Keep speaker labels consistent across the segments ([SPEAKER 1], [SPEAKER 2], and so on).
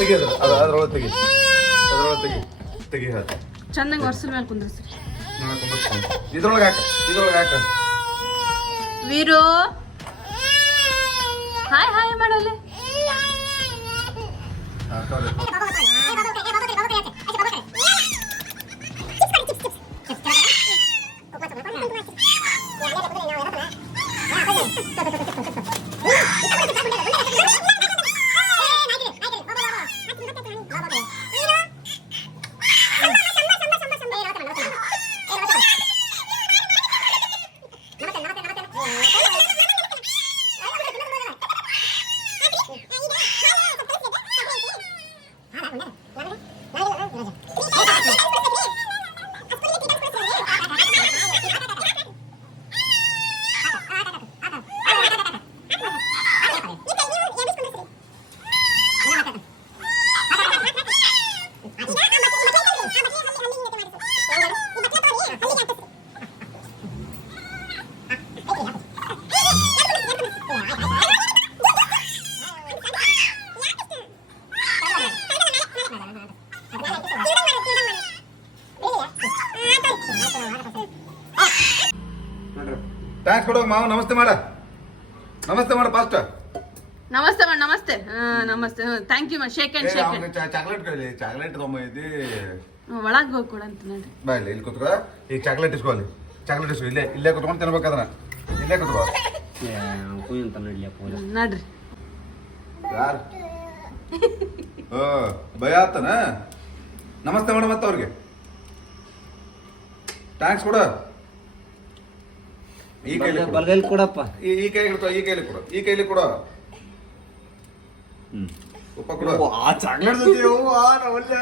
[SPEAKER 1] ತೆಗಿಯೋದು. ಅದು ಅದ್ರೊಳಗೆ ತೆಗಿ ಅದ್ರೊಳಗೆ ತೆಗಿ
[SPEAKER 2] ಚೆನ್ನಾಗಿ ವರ್ಷದ ಮೇಲೆ ಕುಂದ್ರಸ್ರಿ
[SPEAKER 1] ಇದ್ರೊಳಗೆ ಹಾಕ ಇದ್ರೊಳಗೆ ಹಾಕ.
[SPEAKER 2] ವೀರು! ಹಾಯ್ ಹಾಯ್ ಮಾಡಲ್ಲಿ
[SPEAKER 1] ಟ್ಯಾಂಕ್ಸ್ ಕೊಡೋ ಮಾವ. ನಮಸ್ತೆ ಮಾಡ. ನಮಸ್ತೆ ಮಾಡ ಫಾಸ್ಟ್
[SPEAKER 2] ನಮಸ್ತೆ ಮಾಡ ನಮಸ್ತೆ. ಹಾ ನಮಸ್ತೆ. ಥ್ಯಾಂಕ್ ಯು ಮಾ shake and shake chocolate
[SPEAKER 1] chocolate ಕೈಲಿ ಚಾಕ್ಲೇಟ್ ಇದೆ
[SPEAKER 2] ಒಳಗೆ ಹೋಗಿ ಕೊಡ ಅಂತ ನೋಡ್ರಿ
[SPEAKER 1] ಬಾ ಇಲ್ಲಿ ಇಲ್ಲಿ ಕೂತ್ಕೋ. ಈಗ ಚಾಕ್ಲೇಟ್ ಇಸ್ಕೊಳ್ಳಿ ಅಲ್ಲಿ. ಚಾಕ್ಲೇಟ್ ಇಸ್ಕೊ ಇಲ್ಲೇ ಇಲ್ಲೇ ಕುತ್ಕೊಂಡು ತಿನ್ಬೇಕದನ್ನ ಇಲ್ಲೇ ಕುತ್ಕೋ.
[SPEAKER 2] ನೋಡ್ರಿ.
[SPEAKER 1] ಯಾರು? ಓ ಭಯ ಆತನ? ನಮಸ್ತೆ ಮಾಡ ಮತ್ತೆ ಅವ್ರಿಗೆ ಥ್ಯಾಂಕ್ಸ್ ಕೊಡ. ಈ ಕೈಲಿ.
[SPEAKER 3] ಬಲಗೈಲಿ ಕೊಡಪ್ಪ.
[SPEAKER 1] ಈ ಈ ಕೈಲಿ ಕೊಡು ಈ ಕೈಲಿ ಕೊಡು ಈ ಕೈಲಿ ಕೊಡು. ಉಪ್ಪ ಕೊಡು.
[SPEAKER 3] ಆ ಚಾಕ್ಲೇಟ್ ಜೊತೆ ಆ ನವಲ್ಲ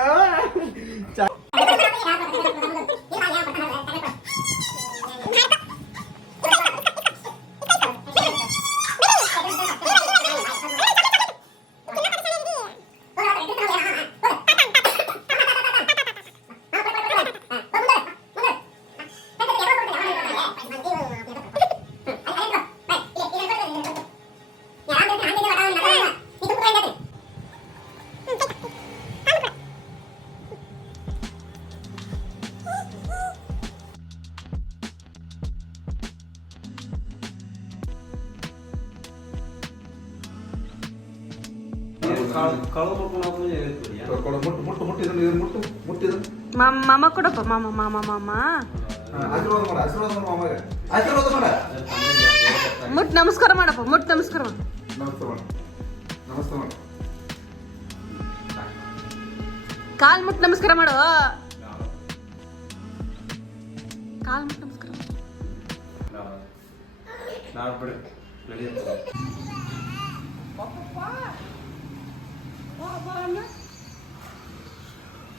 [SPEAKER 1] ಕೊಡು ಮುಟ್ಟು ಮುಟ್ಟು ಮುಟ್ಟು
[SPEAKER 2] ಮಾಮ ಮಾಮ ಕೊಡಪ್ಪ ಮಾಮ ಮಾಮ ಮಾಮ.
[SPEAKER 1] ಹಾ, ಆಶೀರ್ವಾದ ಮಾಡ ಆಶೀರ್ವಾದ ಮಾಡ ಮಾಮಗೆ. ಆಶೀರ್ವಾದ ಮಾಡ.
[SPEAKER 2] ಮುಟ್ ನಮಸ್ಕಾರ ಮಾಡಪ್ಪ ಮುಟ್ ನಮಸ್ಕಾರ ಮಾಡು.
[SPEAKER 1] ನಮಸ್ತೆ ಮಾಡ. ನಮಸ್ತೆ ಮಾಡ.
[SPEAKER 2] ಕಾಲ್ ಮುಟ್ ನಮಸ್ಕಾರ ಮಾಡು. ಕಾಲ್ ಮುಟ್ ನಮಸ್ಕಾರ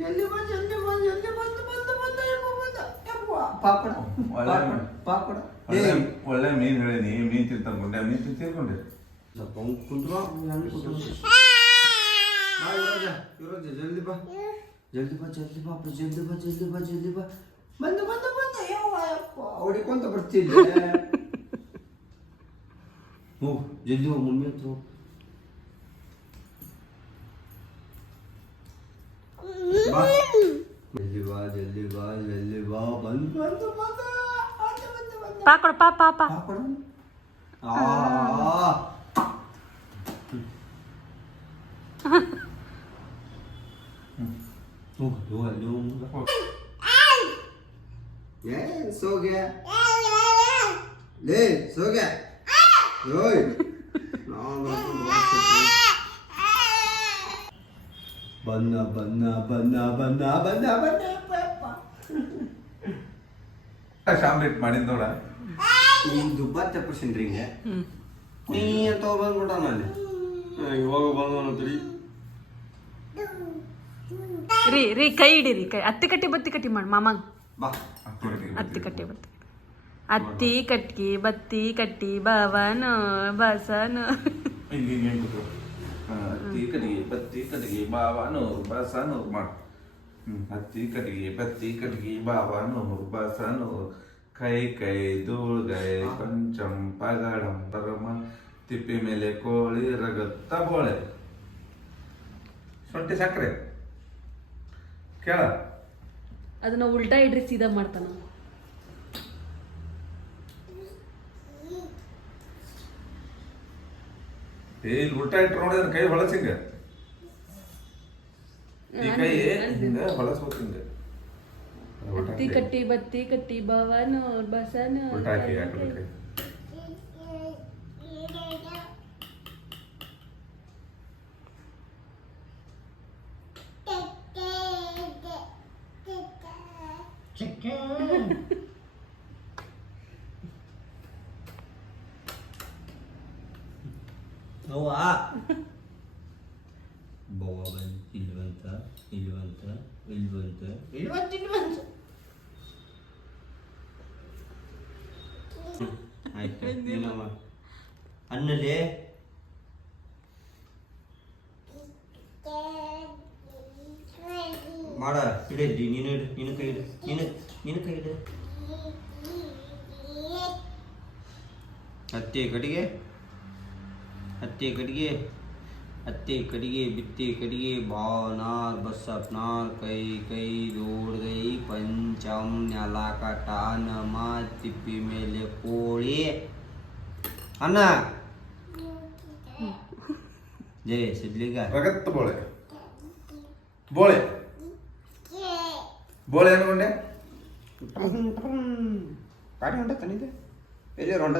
[SPEAKER 3] ಜಲ್ದಿ ಬಾ ಜಲ್ದಿ ಬಾ ಜಲ್ದಿ ಬಂದು ಬಂದು ಬಂದು ಯಪ್ಪ ಬಂದ ಯಪ್ಪ ಪಾಪಡ ಪಾಪಡ ಪಾಪಡ ಏ
[SPEAKER 1] ಒಳ್ಳೆ ಮೀನ್ ಹೇಳೀನಿ ಮೀನ್ ತಿಂತಾನ ಗುಂಡೆ ಮೀನ್ ತಿಂತ ತಿನ್ಕೊಂಡೆ
[SPEAKER 3] ಸ್ವಲ್ಪ ಕುಂತ್ಕೋ ನಾನು ಕುಂತ್ಕೊ ಬಾ ಯುವರಾಜ ಯುವರಾಜ ಜಲ್ದಿ ಬಾ ಜಲ್ದಿ ಬಾ ಜಲ್ದಿ ಬಾ ಅಪ್ಪ, ಜಲ್ದಿ ಬಾ ಜಲ್ದಿ ಬಾ ಜಲ್ದಿ ಬಾ ಬಂದು ಬಂದು ಬಂದು ಯವ್ವ ಯಪ್ಪ ಹೊಡಿಕೊಂತ ಬರ್ತಿದ್ದೆ ಹೋಗು ಜಲ್ದಿ ಹೋಗು ಮಮ್ಮಿ ಹತ್ರ ಹೋಗು వెల్లివా వెల్లివా బంతు బంతు బంతు పాకడు పా పా
[SPEAKER 2] పా పాకడు ఆ Oh, du
[SPEAKER 3] har lungen. Ja, så kìa. Lê, så kìa. Rồi. Nó nó nó. Banana. ಬನ್ನ மடிந்தோட ಬನ್ನ ಬನ್ನ
[SPEAKER 1] ಶಾಮ್ಲೆಟ್ ಮಾಡಿದ್ ನೋಡ.
[SPEAKER 3] ಈ ದುಬ್ಬತ್ತೆ ಪರ್ಸೆಂಟ್ ಹಿಂಗೆ. ನೀ ಅಂತ ಬಂದ್ಬಿಟ್ಟ ನಾನು ಇವಾಗ ಬಂದ್ರಿ
[SPEAKER 2] ರೀ. ರೀ ಕೈ ಹಿಡೀರಿ ಕೈ. ಅತ್ತಿ ಕಟ್ಟಿ ಬತ್ತಿ ಕಟ್ಟಿ ಮಾಡಿ ಮಾಮಂಗ್
[SPEAKER 3] ಬಾ.
[SPEAKER 2] ಅತ್ತಿ ಕಟ್ಟಿ ಬತ್ತಿ ಅತ್ತಿ ಕಟ್ಟಿ ಬತ್ತಿ. ಕಟ್ಟಿ ಬವನು ಬಸನು.
[SPEAKER 1] ಹತ್ತಿ ಕಟ್ಟಿಗೆ ಬತ್ತಿ ಮಾಡು. ಹತ್ತಿ ಕಟ್ಗಿ ಬತ್ತಿ ಕಟ್ಗಿ ಬಾಬಾನು ಬಸನು ಕೈ ಕೈ ಧೂಳ್ಗೈ ಪಂಚಂ ಪಗಡಂ ಪರಮ ತಿಪ್ಪಿ ಮೇಲೆ ಕೋಳಿ ರಗತ್ತ ಬೋಳೆ. ಶುಂಠಿ ಸಕ್ಕರೆ. ಕೇಳ.
[SPEAKER 2] ಅದನ್ನ ಉಲ್ಟಾ ಇಡ್ರಿ ಸೀದಾ ಮಾಡ್ತಾನ.
[SPEAKER 1] ಏ ಇಲ್ಲಿ ಉಲ್ಟಾ ಇಟ್ಟು ನೋಡಿದ್ರೆ ಕೈ ಹೊಳಸಿಂಗ ಹಿಂಗ ಹೊಳಸ್ಬೇಕು ಹಿಂಗ ಉಲ್ಟಾ
[SPEAKER 2] ಅತ್ತಿ
[SPEAKER 1] ಕೈ.
[SPEAKER 2] ಕಟ್ಟಿ ಬತ್ತಿ ಕಟ್ಟಿ ಬವನು ಬಸನು
[SPEAKER 1] ಉಲ್ಟಾ ಕೈ ಆ ಕಡೆ ಕೈ
[SPEAKER 3] ನೋವಾ ಬವ್ವ ಬಂದು ಇಲ್ಲಿ ಬಂತ ಇಲ್ಲಿ ಬಂತ ಇಲ್ಲಿ ಬಂತ ಇಲ್ಲಿ ಬಂತು. ಇಲ್ಲಿ ಬಂತು ಆಯ್ತು ನೀನಮ್ಮ ಅನ್ನಲೇ? ಮಾಡ ಇಡಿ ನೀನು ಇಡು ನಿನ್ನ ಕೈ ಇಡು ನೀನು ನಿನ್ನ ಕೈ ಇಡು. ಹತ್ತಿ ಕಡೆಗೆ ಹತ್ತಿ ಕಡೆಗೆ. ಹತ್ತಿ ಕಡೆಗೆ ಬಿತ್ತಿ ಕಡೆಗೆ ಭಾವನಾರ್ ಬಸಪ್ಪನಾರ್ ಕೈ ಕೈ ದೋಡ್ಗೈ ಪಂಚಮ್ ನೆಲ ಕಟ ನಮ ತಿಪ್ಪಿ ಮೇಲೆ ಕೋಳಿ ಅನ್ನ ಜಯ ಸಿದ್ಲಿಗ
[SPEAKER 1] ರಗತ್ತ ಬೋಳೆ ಬೋಳೆ ಬೋಳೆ ಅನ್ಕೊಂಡೆ
[SPEAKER 3] ಗಾಡಿ ಹೊಂಡ ತಾನಿದೆ ಎಲ್ಲಿ ಹೊಂಡ